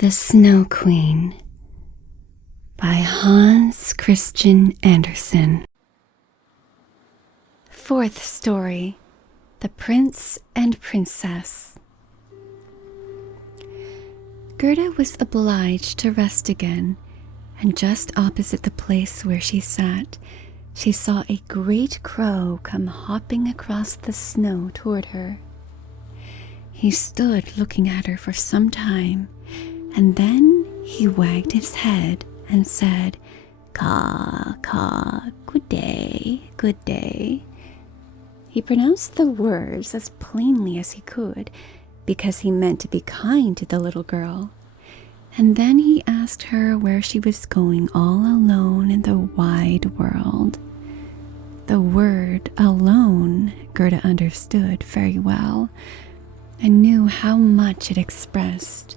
The Snow Queen by Hans Christian Andersen. Fourth story, The Prince and Princess. Gerda was obliged to rest again, and just opposite the place where she sat, she saw a great crow come hopping across the snow toward her. He stood looking at her for some time, and then he wagged his head and said, "Caw, caw, good day, good day." He pronounced the words as plainly as he could, because he meant to be kind to the little girl. And then he asked her where she was going all alone in the wide world. The word alone Gerda understood very well, and knew how much it expressed.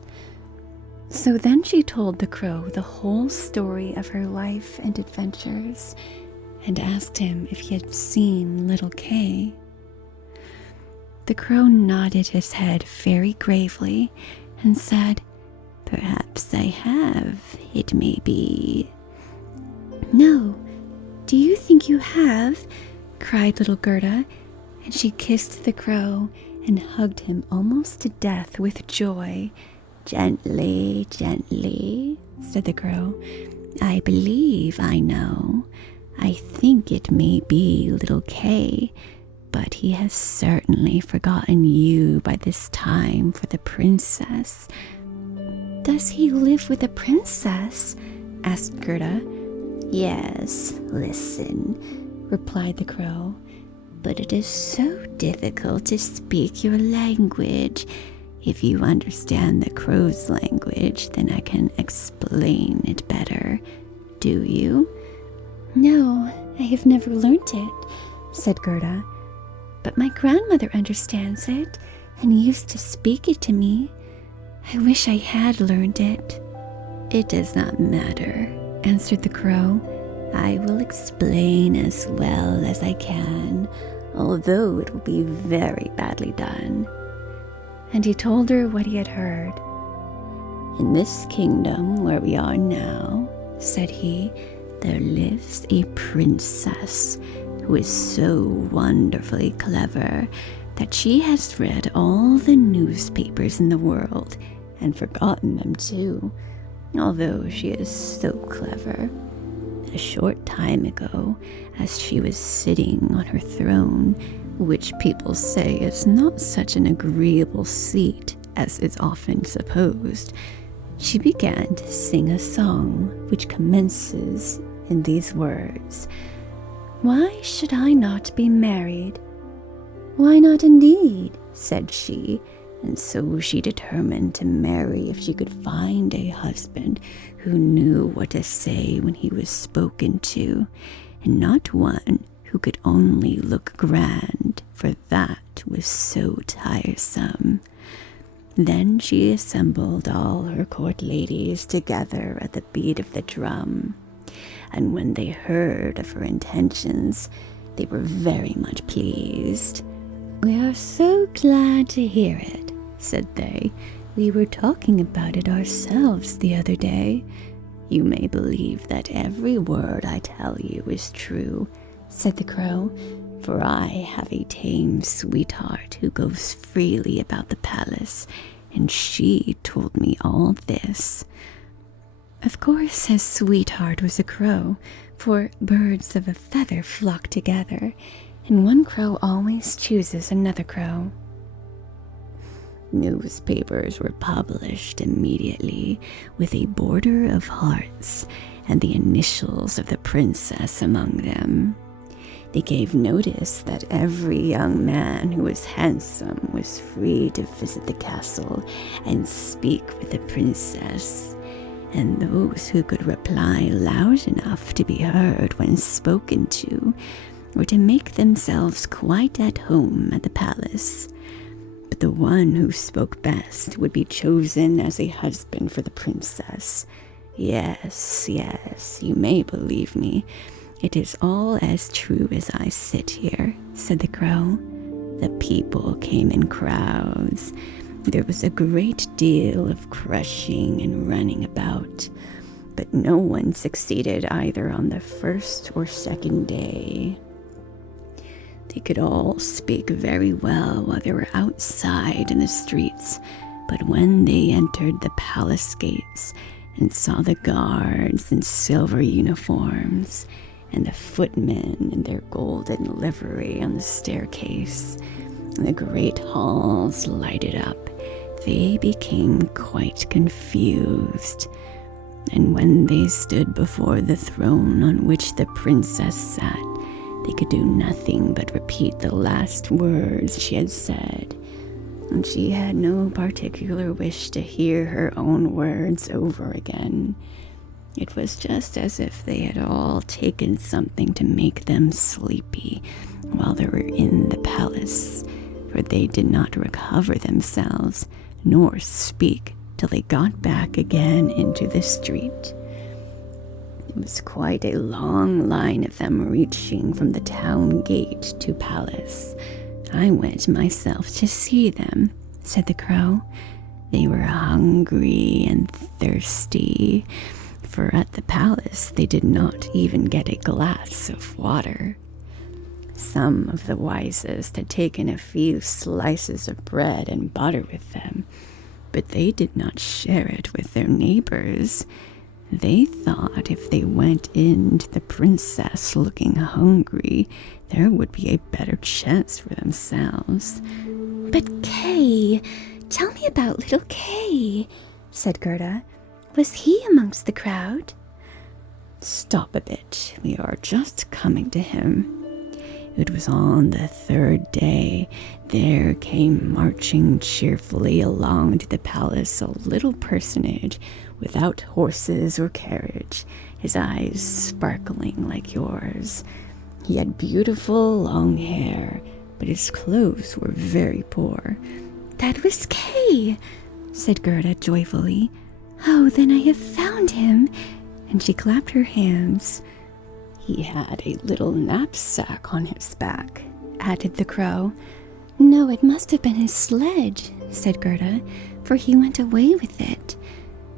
So then she told the crow the whole story of her life and adventures, and asked him if he had seen little Kay. The crow nodded his head very gravely and said, "Perhaps I have, it may be." "No, do you think you have?" cried little Gerda, and she kissed the crow and hugged him almost to death with joy. "Gently, gently," said the crow. "I believe I know. I think it may be little Kay, but he has certainly forgotten you by this time for the princess." "Does he live with a princess?" asked Gerda. "Yes, listen," replied the crow. "But it is so difficult to speak your language. If you understand the crow's language, then I can explain it better. Do you?" "No, I have never learnt it," said Gerda. "But my grandmother understands it and used to speak it to me. I wish I had learned it." "It does not matter," answered the crow. "I will explain as well as I can, although it will be very badly done." And he told her what he had heard. "In this kingdom where we are now," said he, "there lives a princess who is so wonderfully clever that she has read all the newspapers in the world and forgotten them too, although she is so clever. A short time ago, as she was sitting on her throne, which people say is not such an agreeable seat as is often supposed, she began to sing a song which commences in these words: 'Why should I not be married?' 'Why not indeed?' said she, and so she determined to marry if she could find a husband who knew what to say when he was spoken to, and not one who could only look grand, for that was so tiresome. Then she assembled all her court ladies together at the beat of the drum, and when they heard of her intentions, they were very much pleased. 'We are so glad to hear it,' said they. 'We were talking about it ourselves the other day.' 'You may believe that every word I tell you is true,' said the crow, 'for I have a tame sweetheart who goes freely about the palace, and she told me all this.' Of course his sweetheart was a crow, for birds of a feather flock together, and one crow always chooses another crow. Newspapers were published immediately, with a border of hearts and the initials of the princess among them. They gave notice that every young man who was handsome was free to visit the castle and speak with the princess, and those who could reply loud enough to be heard when spoken to were to make themselves quite at home at the palace. But the one who spoke best would be chosen as a husband for the princess. Yes, yes, you may believe me. It is all as true as I sit here," said the crow. "The people came in crowds, There was a great deal of crushing and running about, but no one succeeded either on the first or second day. They could all speak very well while they were outside in the streets, but when they entered the palace gates and saw the guards in silver uniforms and the footmen in their golden livery on the staircase, and the great halls lighted up, they became quite confused. And when they stood before the throne on which the princess sat, they could do nothing but repeat the last words she had said, and she had no particular wish to hear her own words over again. It was just as if they had all taken something to make them sleepy while they were in the palace, for they did not recover themselves nor speak till they got back again into the street. It was quite a long line of them reaching from the town gate to palace. I went myself to see them, said the crow. They were hungry and thirsty, for at the palace they did not even get a glass of water. Some of the wisest had taken a few slices of bread and butter with them, but they did not share it with their neighbors. They thought if they went in to the princess looking hungry, there would be a better chance for themselves. But Kay, tell me about little Kay, said Gerda. Was he amongst the crowd? Stop a bit, we are just coming to him. It was on the third day. There came marching cheerfully along to the palace a little personage without horses or carriage, his eyes sparkling like yours. He had beautiful long hair, but his clothes were very poor. That was Kay, said Gerda joyfully. Oh, then I have found him. And she clapped her hands. He had a little knapsack on his back, added the crow. No, it must have been his sledge, said Gerda, for he went away with it.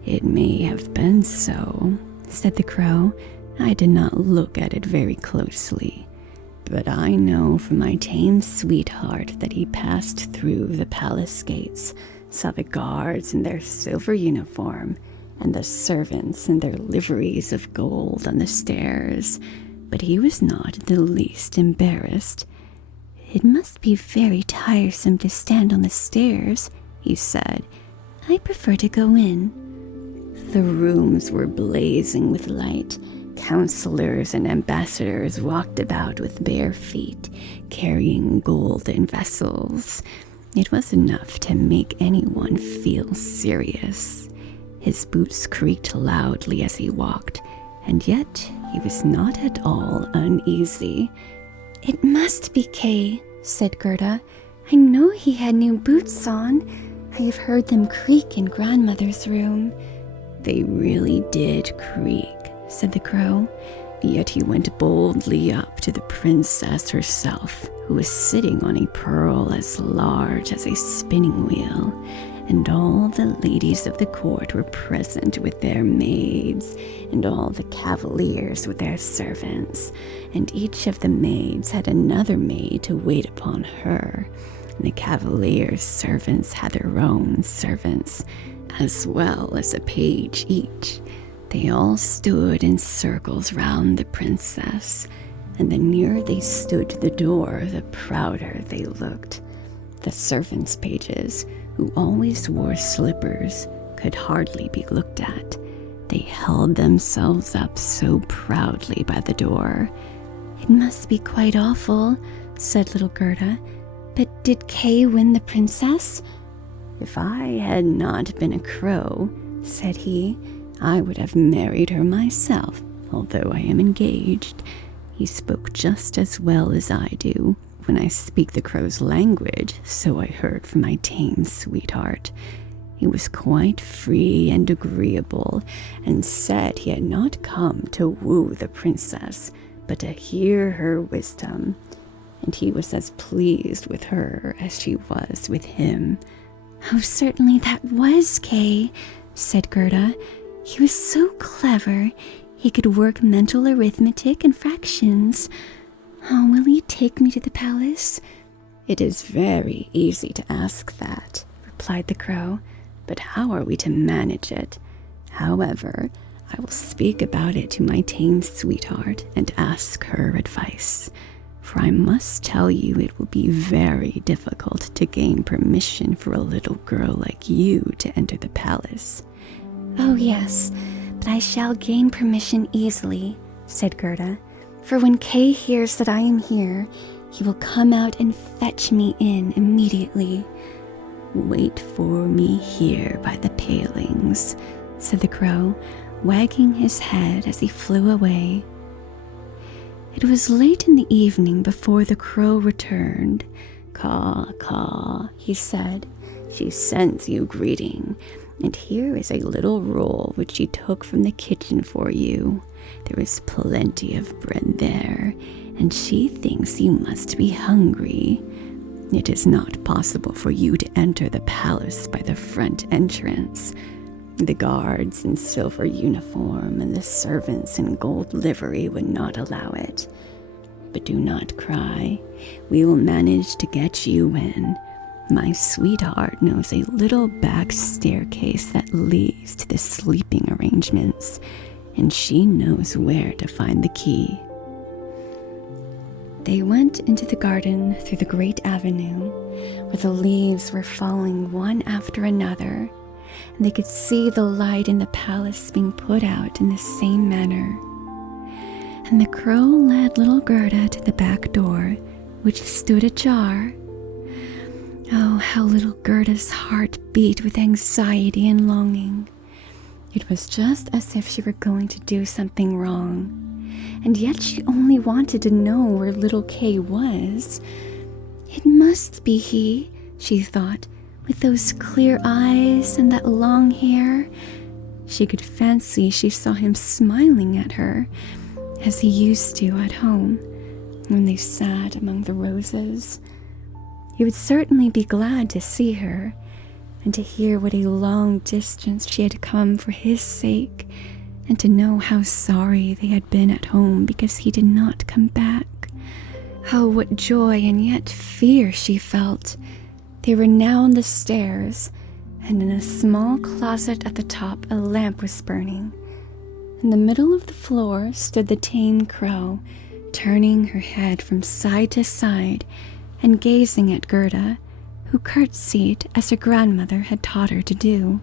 It may have been so, said the crow. I did not look at it very closely, but I know from my tame sweetheart that he passed through the palace gates, saw the guards in their silver uniform, and the servants in their liveries of gold on the stairs, but he was not in the least embarrassed. It must be very tiresome to stand on the stairs, he said. I prefer to go in. The rooms were blazing with light. Counselors and ambassadors walked about with bare feet, carrying golden vessels. It was enough to make anyone feel serious. His boots creaked loudly as he walked, and yet he was not at all uneasy. It must be Kay, said Gerda. I know he had new boots on. I have heard them creak in Grandmother's room. They really did creak, said the crow. Yet he went boldly up to the princess herself, who was sitting on a pearl as large as a spinning wheel, and all the ladies of the court were present with their maids, and all the cavaliers with their servants, and each of the maids had another maid to wait upon her, and the cavaliers' servants had their own servants, as well as a page each. They all stood in circles round the princess, and the nearer they stood to the door, the prouder they looked. The servants' pages, who always wore slippers, could hardly be looked at. They held themselves up so proudly by the door. It must be quite awful, said little Gerda. But did Kay win the princess? If I had not been a crow, said he, I would have married her myself, although I am engaged. He spoke just as well as I do. When I speak the crow's language, so I heard from my tame sweetheart. He was quite free and agreeable, and said he had not come to woo the princess, but to hear her wisdom. And he was as pleased with her as she was with him. Oh, certainly that was Kay, said Gerda. He was so clever. He could work mental arithmetic and fractions. Oh, will you take me to the palace? It is very easy to ask that, replied the crow, but how are we to manage it? However, I will speak about it to my tame sweetheart and ask her advice, for I must tell you it will be very difficult to gain permission for a little girl like you to enter the palace. Oh yes, but I shall gain permission easily, said Gerda, for when Kay hears that I am here, he will come out and fetch me in immediately. Wait for me here by the palings, said the crow, wagging his head as he flew away. It was late in the evening before the crow returned. Caw, caw, he said. She sends you greeting, and here is a little roll which she took from the kitchen for you. There is plenty of bread there, and she thinks you must be hungry. It is not possible for you to enter the palace by the front entrance. The guards in silver uniform and the servants in gold livery would not allow it. But do not cry. We will manage to get you in. My sweetheart knows a little back staircase that leads to the sleeping arrangements, and she knows where to find the key. They went into the garden through the great avenue, where the leaves were falling one after another, and they could see the light in the palace being put out in the same manner. And the crow led little Gerda to the back door, which stood ajar. Oh, how little Gerda's heart beat with anxiety and longing. It was just as if she were going to do something wrong, and yet she only wanted to know where little Kay was. It must be he, she thought, with those clear eyes and that long hair. She could fancy she saw him smiling at her, as he used to at home, when they sat among the roses. He would certainly be glad to see her, and to hear what a long distance she had come for his sake, and to know how sorry they had been at home because he did not come back. Oh, what joy and yet fear she felt. They were now on the stairs, and in a small closet at the top a lamp was burning. In the middle of the floor stood the tame crow, turning her head from side to side and gazing at Gerda, who curtsied as her grandmother had taught her to do.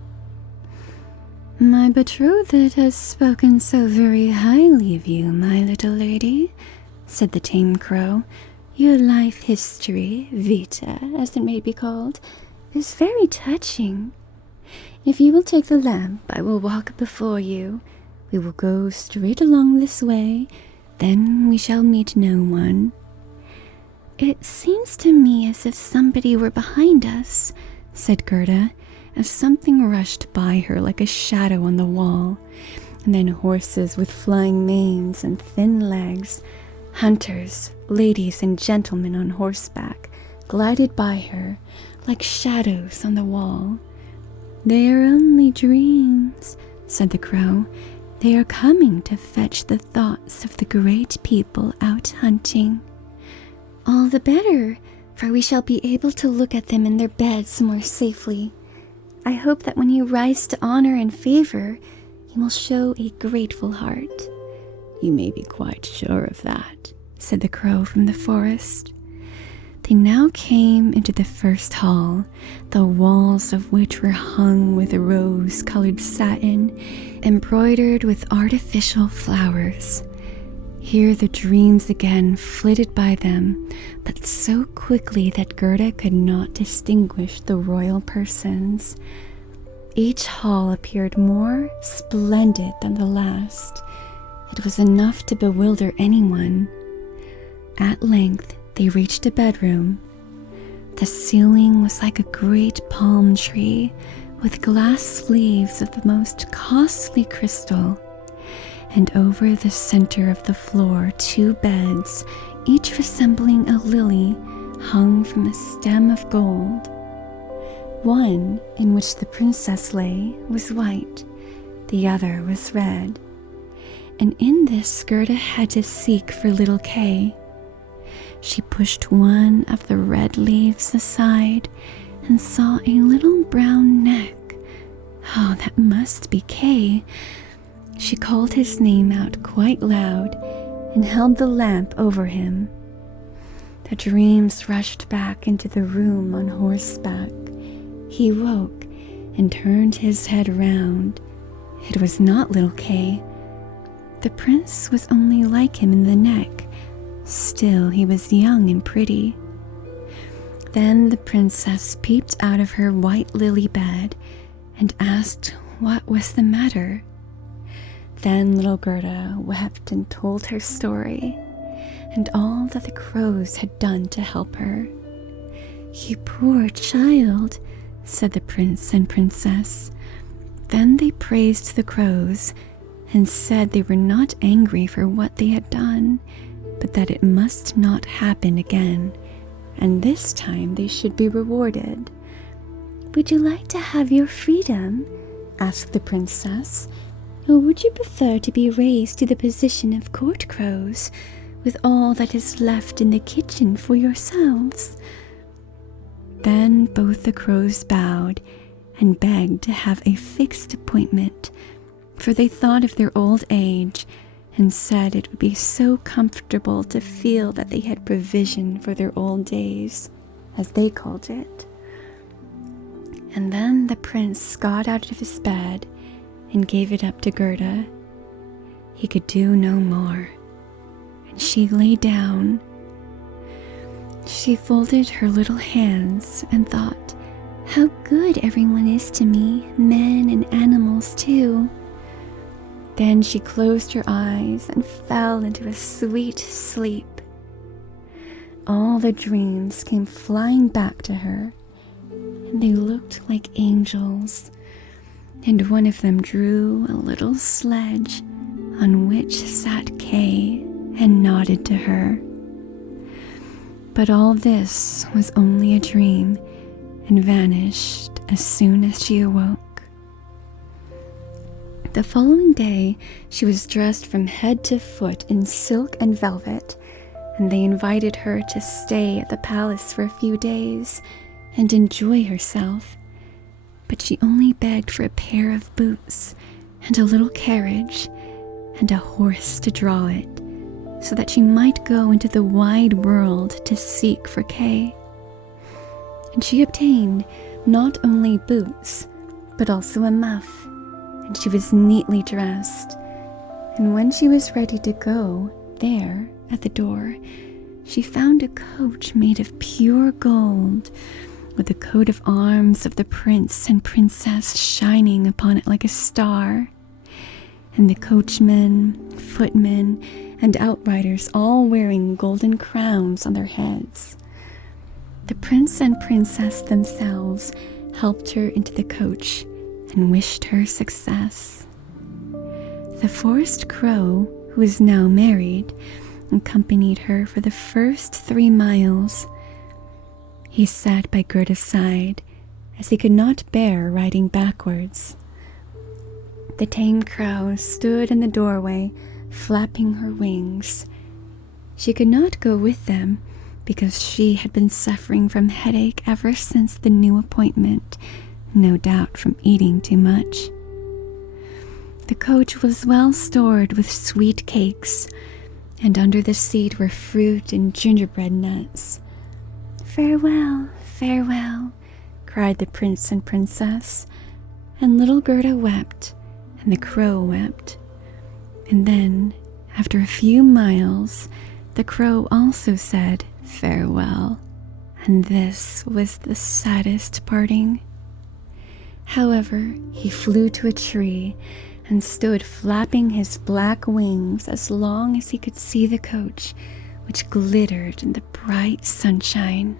My betrothed has spoken so very highly of you, my little lady, said the tame crow. Your life history, Vita, as it may be called, is very touching. If you will take the lamp, I will walk before you. We will go straight along this way, then we shall meet no one. It seems to me as if somebody were behind us, said Gerda, as something rushed by her like a shadow on the wall, and then horses with flying manes and thin legs, hunters, ladies and gentlemen on horseback, glided by her like shadows on the wall. They are only dreams, said the crow. They are coming to fetch the thoughts of the great people out hunting. All the better, for we shall be able to look at them in their beds more safely. I hope that when you rise to honor and favor, you will show a grateful heart. You may be quite sure of that, said the crow from the forest. They now came into the first hall, the walls of which were hung with rose-colored satin, embroidered with artificial flowers. Here the dreams again flitted by them, but so quickly that Gerda could not distinguish the royal persons. Each hall appeared more splendid than the last. It was enough to bewilder anyone. At length they reached a bedroom. The ceiling was like a great palm tree, with glass sleeves of the most costly crystal, and over the center of the floor 2 beds, each resembling a lily, hung from a stem of gold. One, in which the princess lay, was white, the other was red, and in this Gerda had to seek for little Kay. She pushed one of the red leaves aside and saw a little brown neck. Oh, that must be Kay. She called his name out quite loud and held the lamp over him. The dreams rushed back into the room on horseback. He woke and turned his head round. It was not little Kay. The prince was only like him in the neck. Still, he was young and pretty. Then the princess peeped out of her white lily bed and asked what was the matter. Then little Gerda wept and told her story, and all that the crows had done to help her. "You poor child," said the prince and princess. Then they praised the crows and said they were not angry for what they had done, but that it must not happen again, and this time they should be rewarded. "Would you like to have your freedom?" asked the princess. "Or would you prefer to be raised to the position of court crows, with all that is left in the kitchen for yourselves?" Then both the crows bowed and begged to have a fixed appointment, for they thought of their old age and said it would be so comfortable to feel that they had provision for their old days, as they called it. And then the prince got out of his bed and gave it up to Gerda. He could do no more, and she lay down. She folded her little hands and thought, "How good everyone is to me, men and animals too." Then she closed her eyes and fell into a sweet sleep. All the dreams came flying back to her, and they looked like angels, and one of them drew a little sledge on which sat Kay and nodded to her. But all this was only a dream and vanished as soon as she awoke. The following day, she was dressed from head to foot in silk and velvet, and they invited her to stay at the palace for a few days and enjoy herself. But she only begged for a pair of boots and a little carriage and a horse to draw it, so that she might go into the wide world to seek for Kay. And she obtained not only boots, but also a muff, and she was neatly dressed. And when she was ready to go, there, at the door, she found a coach made of pure gold, with the coat of arms of the prince and princess shining upon it like a star, and the coachman, footmen, and outriders all wearing golden crowns on their heads. The prince and princess themselves helped her into the coach and wished her success. The forest crow, who is now married, accompanied her for the first 3 miles. He sat by Gerda's side, as he could not bear riding backwards. The tame crow stood in the doorway, flapping her wings. She could not go with them, because she had been suffering from headache ever since the new appointment, no doubt from eating too much. The coach was well stored with sweet cakes, and under the seat were fruit and gingerbread nuts. "Farewell, farewell," cried the prince and princess, and little Gerda wept, and the crow wept. And then, after a few miles, the crow also said farewell, and this was the saddest parting. However, he flew to a tree and stood flapping his black wings as long as he could see the coach, which glittered in the bright sunshine.